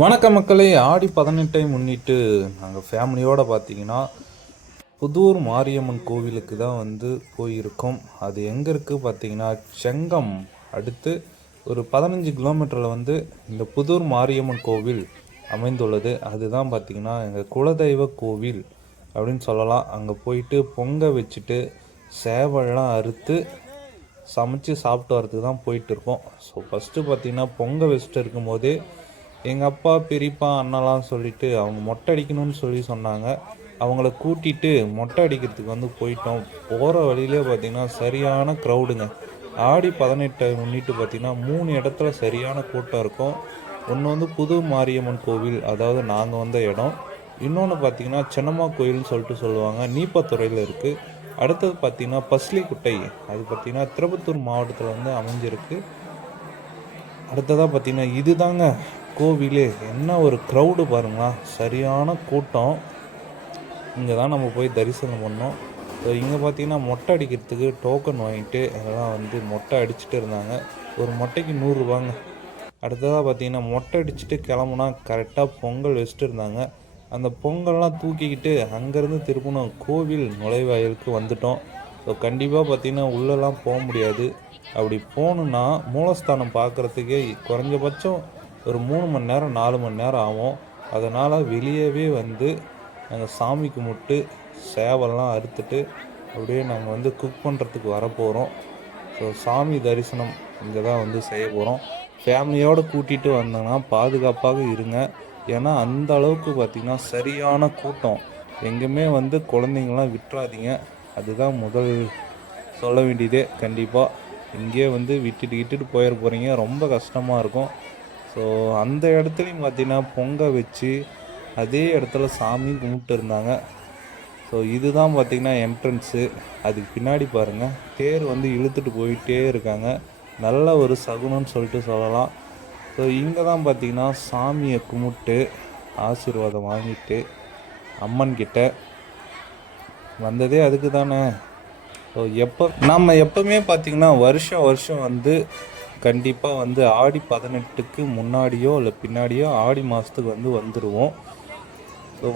வணக்க மக்களே, ஆடி 18 முன்னிட்டு நாங்கள் ஃபேமிலியோடு பார்த்தீங்கன்னா புதூர் மாரியம்மன் கோவிலுக்கு தான் போயிருக்கோம். அது எங்கே இருக்குது பார்த்தீங்கன்னா, செங்கம் அடுத்து ஒரு 15 கிலோமீட்டரில் இந்த புதூர் மாரியம்மன் கோவில் அமைந்துள்ளது. அதுதான் பார்த்தீங்கன்னா எங்கள் குலதெய்வ கோவில் அப்படின்னு சொல்லலாம். அங்கே போயிட்டு பொங்க வச்சுட்டு சேவல்லாம் அறுத்து சமைச்சு சாப்பிட்டு வரதுக்கு தான் போயிட்டுருக்கோம். ஸோ ஃபஸ்ட்டு பார்த்தீங்கன்னா பொங்க வச்சுட்டு இருக்கும்போதே எங்கள் அப்பா பெரியப்பா அண்ணாலாம் சொல்லிவிட்டு அவங்க மொட்டை அடிக்கணும்னு சொன்னாங்க. அவங்கள கூட்டிகிட்டு மொட்டை அடிக்கிறதுக்கு போயிட்டோம். போகிற வழியிலே பார்த்திங்கன்னா சரியான க்ரௌடுங்க. ஆடி 18 முன்னிட்டு பார்த்திங்கன்னா 3 இடத்துல சரியான கூட்டம் இருக்கும். ஒன்று புது மாரியம்மன் கோவில், அதாவது நாங்கள் வந்த இடம். இன்னொன்று பார்த்திங்கன்னா சின்னம்மா கோயில்னு சொல்லுவாங்க, நீப்பத்துறையில் இருக்குது. அடுத்தது பார்த்திங்கன்னா பஸ்லிக்குட்டை, அது பார்த்திங்கன்னா திருப்பத்தூர் மாவட்டத்தில் அமைஞ்சிருக்கு. அடுத்ததாக பார்த்திங்கன்னா இதுதாங்க கோவிலே. என்ன ஒரு க்ரௌடு பாருங்களா, சரியான கூட்டம். இங்கே தான் நம்ம போய் தரிசனம் பண்ணோம். ஸோ இங்கே பார்த்தீங்கன்னா மொட்டை அடிக்கிறதுக்கு டோக்கன் வாங்கிட்டு எல்லாம் மொட்டை அடிச்சுட்டு இருந்தாங்க. ஒரு மொட்டைக்கு 100 ரூபாங்க. அடுத்ததாக பார்த்தீங்கன்னா மொட்டை அடிச்சுட்டு கிளம்புனா கரெக்டாக பொங்கல் வச்சுட்டு இருந்தாங்க. அந்த பொங்கல்லாம் தூக்கிக்கிட்டு அங்கேருந்து திருப்பணும் கோவில் நுழைவாயிலுக்கு வந்துட்டோம். ஸோ கண்டிப்பாக பார்த்தீங்கன்னா உள்ளெல்லாம் போக முடியாது. அப்படி போகணுன்னா மூலஸ்தானம் பார்க்குறதுக்கே குறைஞ்சபட்சம் ஒரு 3 மணி நேரம் 4 மணி நேரம் ஆகும். அதனால் வெளியவே நாங்கள் சாமி கும்பிட்டு சேவல்லாம் அறுத்துட்டு அப்படியே நாங்கள் குக் பண்ணுறதுக்கு வரப்போகிறோம். ஸோ சாமி தரிசனம் இங்கே தான் செய்ய போகிறோம். ஃபேமிலியோடு கூட்டிகிட்டு வந்தோங்கன்னா பாதுகாப்பாக இருங்க. ஏன்னா அந்த அளவுக்கு பார்த்திங்கன்னா சரியான கூட்டம். எங்கேயுமே குழந்தைங்களாம் விட்டுறாதீங்க. அதுதான் முதல் சொல்ல வேண்டியதே. கண்டிப்பாக இங்கேயே விட்டுட்டு போயிட போகிறீங்க, ரொம்ப கஷ்டமாக இருக்கும். ஸோ அந்த இடத்துலையும் பார்த்திங்கன்னா பொங்க வச்சு அதே இடத்துல சாமி கும்பிட்டு இருந்தாங்க. ஸோ இதுதான் பார்த்திங்கன்னா என்ட்ரன்ஸு. அதுக்கு பின்னாடி பாருங்கள் தேர் இழுத்துட்டு போயிட்டே இருக்காங்க. நல்ல ஒரு சகுனம்னு சொல்லலாம். ஸோ இங்கே தான் பார்த்திங்கன்னா சாமியை கும்பிட்டு ஆசீர்வாதம் வாங்கிட்டு அம்மன் கிட்ட வந்ததே அதுக்கு தானே. ஸோ நம்ம எப்போவுமே பார்த்திங்கன்னா வருஷம் கண்டிப்பாக ஆடி 18க்கு முன்னாடியோ இல்லை பின்னாடியோ ஆடி மாதத்துக்கு வந்துடுவோம். ஸோ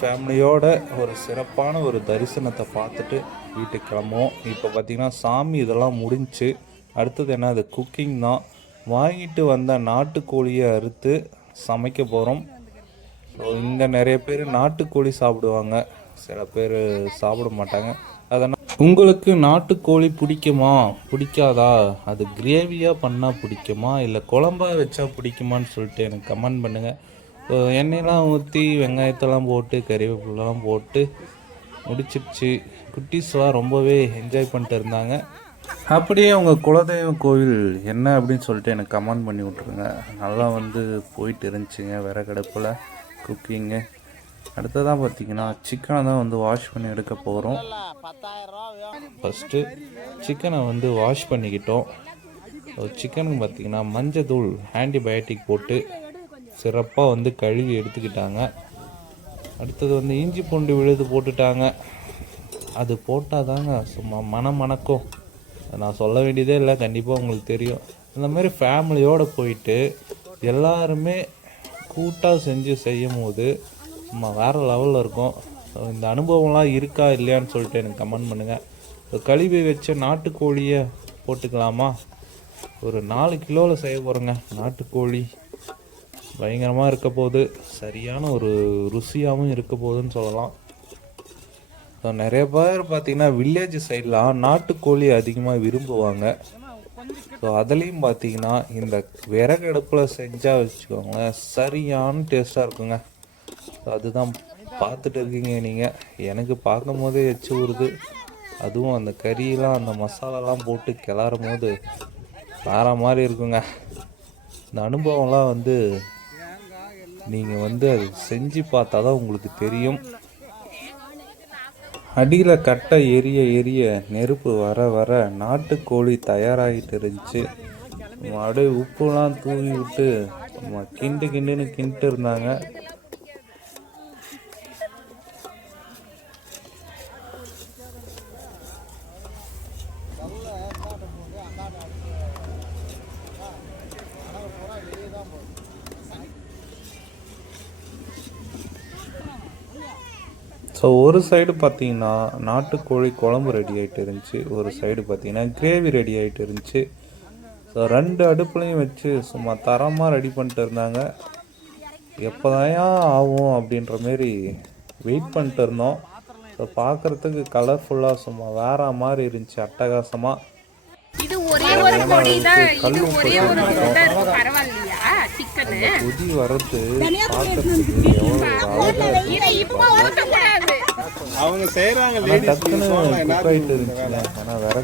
ஃபேமிலியோட ஒரு சிறப்பான ஒரு தரிசனத்தை பார்த்துட்டு வீட்டுக்கு கிளம்புவோம். இப்போ பார்த்திங்கன்னா சாமி இதெல்லாம் முடிஞ்சு அடுத்தது என்ன, அது குக்கிங் தான். வாங்கிட்டு வந்த நாட்டுக்கோழியை அறுத்து சமைக்க போகிறோம். ஸோ இங்கே நிறைய பேர் நாட்டுக்கோழி சாப்பிடுவாங்க, சில பேர் சாப்பிட மாட்டாங்க. அதனால் உங்களுக்கு நாட்டுக்கோழி பிடிக்குமா பிடிக்காதா, அது கிரேவியாக பண்ணால் பிடிக்குமா இல்லை குழம்பா வச்சா பிடிக்குமான்னு சொல்லிட்டு எனக்கு கமெண்ட் பண்ணுங்கள். எண்ணெயெல்லாம் ஊற்றி வெங்காயத்தெல்லாம் போட்டு கறிவேப்பிலாம் போட்டு முடிச்சிடுச்சு. குட்டீஸ்லாம் ரொம்பவே என்ஜாய் பண்ணிட்டு இருந்தாங்க. அப்படியே உங்கள் குலதெய்வ கோவில் என்ன அப்படின்னு சொல்லிட்டு எனக்கு கமெண்ட் பண்ணி விட்ருங்க. நல்லா போயிட்டு இருந்துச்சுங்க விறகடுப்பில் குக்கிங்கு. அடுத்ததான் பார்த்தீங்கன்னா சிக்கனை தான் வாஷ் பண்ணி எடுக்க போகிறோம். ஃபஸ்ட்டு சிக்கனை வாஷ் பண்ணிக்கிட்டோம். சிக்கனுக்கு பார்த்திங்கன்னா மஞ்சத்தூள் ஆன்டிபயோட்டிக் போட்டு சிறப்பாக கழுவி எடுத்துக்கிட்டாங்க. அடுத்தது இஞ்சி பூண்டு விழுது போட்டுட்டாங்க. அது போட்டால் தாங்க சும்மா மணக்கும். நான் சொல்ல வேண்டியதே இல்லை, கண்டிப்பாக உங்களுக்கு தெரியும். இந்த மாதிரி ஃபேமிலியோடு போயிட்டு எல்லாருமே கூட்டாக செய்யும் போது சும்மா வேறு லெவலில் இருக்கும். இந்த அனுபவம்லாம் இருக்கா இல்லையான்னு சொல்லிட்டு எனக்கு கமெண்ட் பண்ணுங்கள். கழுவி வச்ச நாட்டுக்கோழியை போட்டுக்கலாமா? ஒரு 4 கிலோவில் செய்ய போகிறேங்க நாட்டுக்கோழி. பயங்கரமாக இருக்க போகுது, சரியான ஒரு ருசியாகவும் இருக்க போகுதுன்னு சொல்லலாம். ஸோ நிறைய பேர் பார்த்திங்கன்னா வில்லேஜ் சைட்லாம் நாட்டுக்கோழி அதிகமாக விரும்புவாங்க. ஸோ அதுலேயும் பார்த்திங்கன்னா இந்த விறகு அடுப்பில் செஞ்சால் வச்சுக்கோங்களேன், சரியான டேஸ்ட்டாக இருக்குங்க. ஸோ அதுதான் பார்த்துட்டு இருக்கீங்க நீங்கள். எனக்கு பார்க்கும் போதே எச்சு ஊறுது. அதுவும் அந்த கறியெலாம் அந்த மசாலாலாம் போட்டு கிளறும் போது வேறு மாதிரி இருக்குங்க. இந்த அனுபவம்லாம் நீங்கள் அது செஞ்சு பார்த்தா தான் உங்களுக்கு தெரியும். அடியில் கட்டை எரிய நெருப்பு வர நாட்டுக்கோழி தயாராகிட்டு இருந்துச்சு. அப்படியே உப்புலாம் தூவி விட்டு கிண்டுன்னு இருந்தாங்க. ஸோ ஒரு சைடு பார்த்தீங்கன்னா நாட்டுக்கோழி குழம்பு ரெடி ஆகிட்டு இருந்துச்சு, ஒரு சைடு பார்த்தீங்கன்னா கிரேவி ரெடி ஆகிட்டு இருந்துச்சு. ஸோ 2 அடுப்புலையும் வச்சு சும்மா தரமாக ரெடி பண்ணிட்டு இருந்தாங்க. எப்போதாயா ஆகும் அப்படின்ற மாரி வெயிட் பண்ணிட்டு இருந்தோம். ஸோ பார்க்குறதுக்கு கலர்ஃபுல்லாக சும்மா வேற மாதிரி இருந்துச்சு, அட்டகாசமாக. இது ஒரே ஒரு பொடி தான், இது ஒரே ஒரு அந்த பரவாயில்லையா சிக்கன் கொதி வர்றது பார்க்கறதுக்கு எவ்வளோ அவங்க செய்யறாங்க டக்குன்னு குக் ஆகிட்டு இருந்துச்சுல. ஆனால் வேற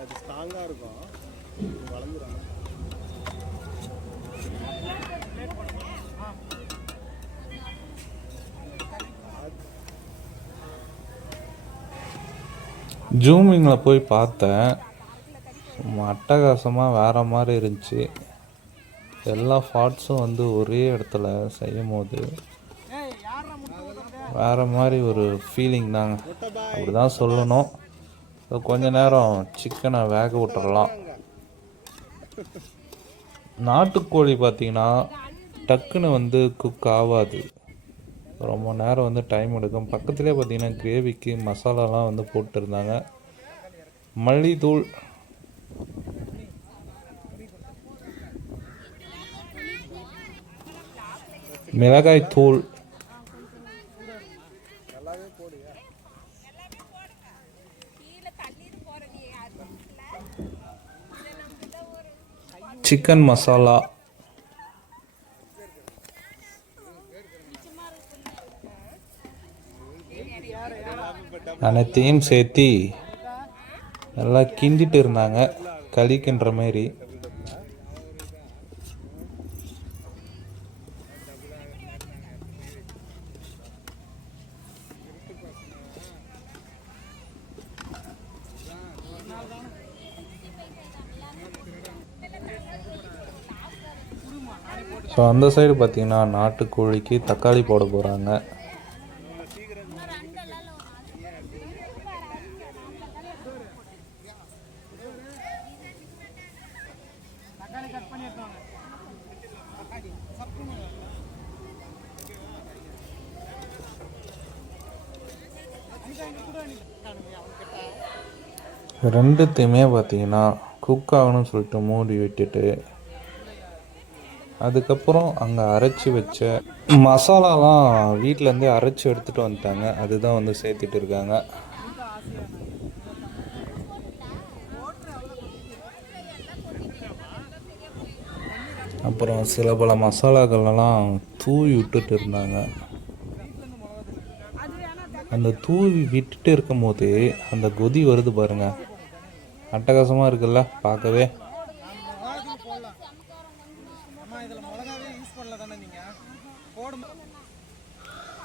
அது ஸ்ட்ராங்கா இருக்கும், வளர்ந்துடும். ஜூமிங்கில் போய் பார்த்தேன், சும்மா அட்டகாசமாக வேறு மாதிரி இருந்துச்சு. எல்லா ஃபார்ட்ஸும் வந்து ஒரே இடத்துல செய்யும் போது வேறு மாதிரி ஒரு ஃபீலிங் தாங்க, அப்படி தான் சொல்லணும். கொஞ்ச நேரம் சிக்கனை வேக விட்டுறலாம். நாட்டுக்கோழி பார்த்திங்கன்னா டக்குன்னு வந்து குக் ஆகாது, ரொம்ப நேரம் வந்து டைம் எடுக்கும். பக்கத்துலேயே பார்த்திங்கன்னா கிரேவிக்கு மசாலாலாம் வந்து போட்டுருந்தாங்க. மல்லித்தூள், மிளகாய் தூள், சிக்கன் மசாலா, அனைத்தையும் சேர்த்து நல்லா கிண்டிட்டு இருந்தாங்க, களிக்கின்ற மாதிரி. ஸோ அந்த சைடு பார்த்தீங்கன்னா நாட்டுக்கோழிக்கு தக்காளி போட போகிறாங்க. ரெண்டுத்தையுமே பார்த்தீங்கன்னா குக் ஆகணும்னு சொல்லிட்டு மூடி விட்டுட்டு, அதுக்கப்புறம் அங்கே அரைச்சி வச்ச மசாலாலாம் வீட்டிலேருந்தே அரைச்சி எடுத்துகிட்டு வந்துட்டாங்க, அதுதான் வந்து சேர்த்துட்டு இருக்காங்க. அப்புறம் சில பல மசாலாக்கள்லாம் தூவி விட்டுட்டு இருந்தாங்க. அந்த தூவி விட்டுட்டு இருக்கும் போது அந்த கொதி வருது பாருங்க, அட்டகாசமாக இருக்குல்ல பார்க்கவே.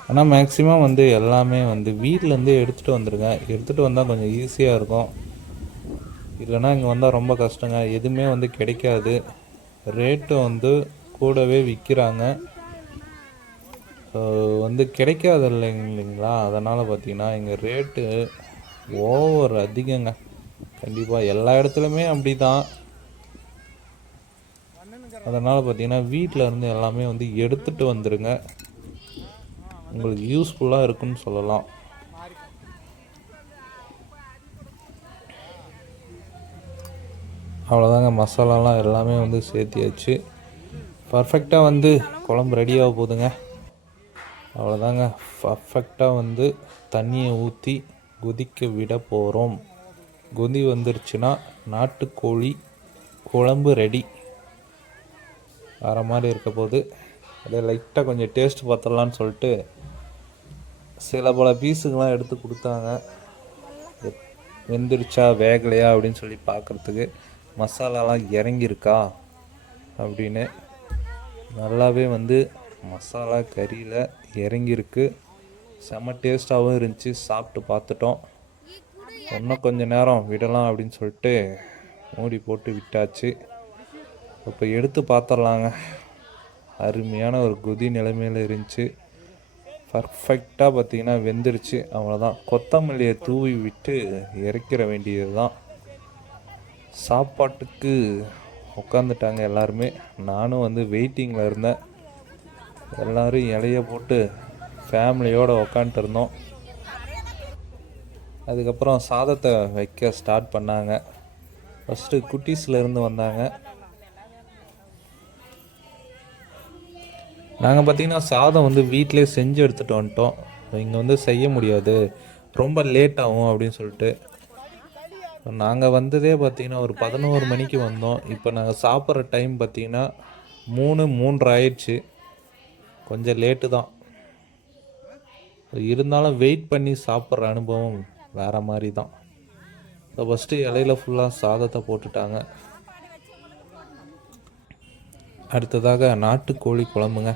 ஆனால் மேக்ஸிமம் வந்து எல்லாமே வந்து வீட்டிலேருந்தே எடுத்துகிட்டு வந்துடுங்க, எடுத்துகிட்டு வந்தால் கொஞ்சம் ஈஸியாக இருக்கும். இல்லைன்னா இங்கே வந்தால் ரொம்ப கஷ்டங்க, எதுவுமே வந்து கிடைக்காது, ரேட்டு வந்து கூடவே விற்கிறாங்க. வந்து கிடைக்காது இல்லைங்களா, அதனால் பார்த்திங்கன்னா இங்கே ரேட்டு ஓவர் அதிகங்க. கண்டிப்பாக எல்லா இடத்துலையுமே அப்படி தான். அதனால் பார்த்திங்கன்னா வீட்டில் இருந்து எல்லாமே வந்து எடுத்துகிட்டு வந்துடுங்க, உங்களுக்கு யூஸ்ஃபுல்லாக இருக்குன்னு சொல்லலாம். அவ்வளோதாங்க, மசாலாலாம் எல்லாமே வந்து சேர்த்தியாச்சு. பர்ஃபெக்டாக வந்து குழம்பு ரெடியாக போகுதுங்க. அவ்வளோதாங்க, பர்ஃபெக்டாக வந்து தண்ணியை ஊற்றி கொதிக்க விட போகிறோம். கொதி வந்துருச்சுன்னா நாட்டுக்கோழி குழம்பு ரெடி. வேறு மாதிரி இருக்க போது அப்படியே லைட்டாக கொஞ்சம் டேஸ்ட் பார்த்துடலான்னு சொல்லிட்டு சில பல பீஸுங்கெலாம் எடுத்து கொடுத்தாங்க. வெந்துருச்சா வேகலையா அப்படின்னு சொல்லி பார்க்குறதுக்கு, மசாலாலாம் இறங்கியிருக்கா அப்படின்னு. நல்லாவே வந்து மசாலா கறியில் இறங்கியிருக்கு, செம்ம டேஸ்ட்டாகவும் இருந்துச்சு. சாப்பிட்டு பார்த்துட்டோம், இன்னும் கொஞ்சம் நேரம் விடலாம் அப்படின்னு சொல்லிட்டு மூடி போட்டு விட்டாச்சு. இப்போ எடுத்து பார்த்துடலாங்க. அருமையான ஒரு கொதி நிலைமையில் இருந்துச்சு. பர்ஃபெக்டாக பார்த்தீங்கன்னா வெந்துருச்சு. அவ்வளோதான், கொத்தமல்லியை தூவி விட்டு இறக்கிற வேண்டியது தான். சாப்பாட்டுக்கு உட்காந்துட்டாங்க எல்லாருமே. நானும் வந்து வெயிட்டிங்கில் இருந்தேன். எல்லோரும் இலைய போட்டு ஃபேமிலியோடு உக்காந்துட்டு இருந்தோம். அதுக்கப்புறம் சாதத்தை வைக்க ஸ்டார்ட் பண்ணாங்க. ஃபஸ்ட்டு குட்டீஸ்லேருந்து வந்தாங்க. நாங்கள் பார்த்திங்கன்னா சாதம் வந்து வீட்டிலே செஞ்சு எடுத்துகிட்டு வந்துட்டோம். இங்கே வந்து செய்ய முடியாது, ரொம்ப லேட் ஆகும் அப்படின்னு சொல்லிட்டு. நாங்கள் வந்ததே பார்த்திங்கன்னா ஒரு 11 மணிக்கு வந்தோம். இப்போ நாங்கள் சாப்பிட்ற டைம் பார்த்திங்கன்னா 3:30 ஆயிடுச்சு. கொஞ்சம் லேட்டு தான். இருந்தாலும் வெயிட் பண்ணி சாப்பிட்ற அனுபவம் வேறு மாதிரி தான். ஸோ ஃபஸ்ட்டு இலையில ஃபுல்லாக சாதத்தை போட்டுட்டாங்க. அடுத்ததாக நாட்டுக்கோழி குழம்புங்க.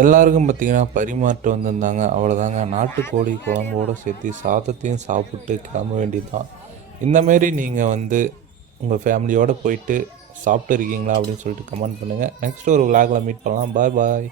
எல்லாருக்கும் பார்த்திங்கன்னா பரிமாற்று வந்திருந்தாங்க. அவ்வளோதாங்க, நாட்டுக்கோழி குழம்போடு சேர்த்து சாதத்தையும் சாப்பிட்டு கிளம்ப வேண்டியது தான். இந்தமாரி நீங்கள் வந்து உங்கள் ஃபேமிலியோடு போயிட்டு சாப்பிட்டு இருக்கீங்களா அப்படின்னு சொல்லிட்டு கமெண்ட் பண்ணுங்கள். நெக்ஸ்ட் ஒரு விளாகில் மீட் பண்ணலாம். பாய் பாய்.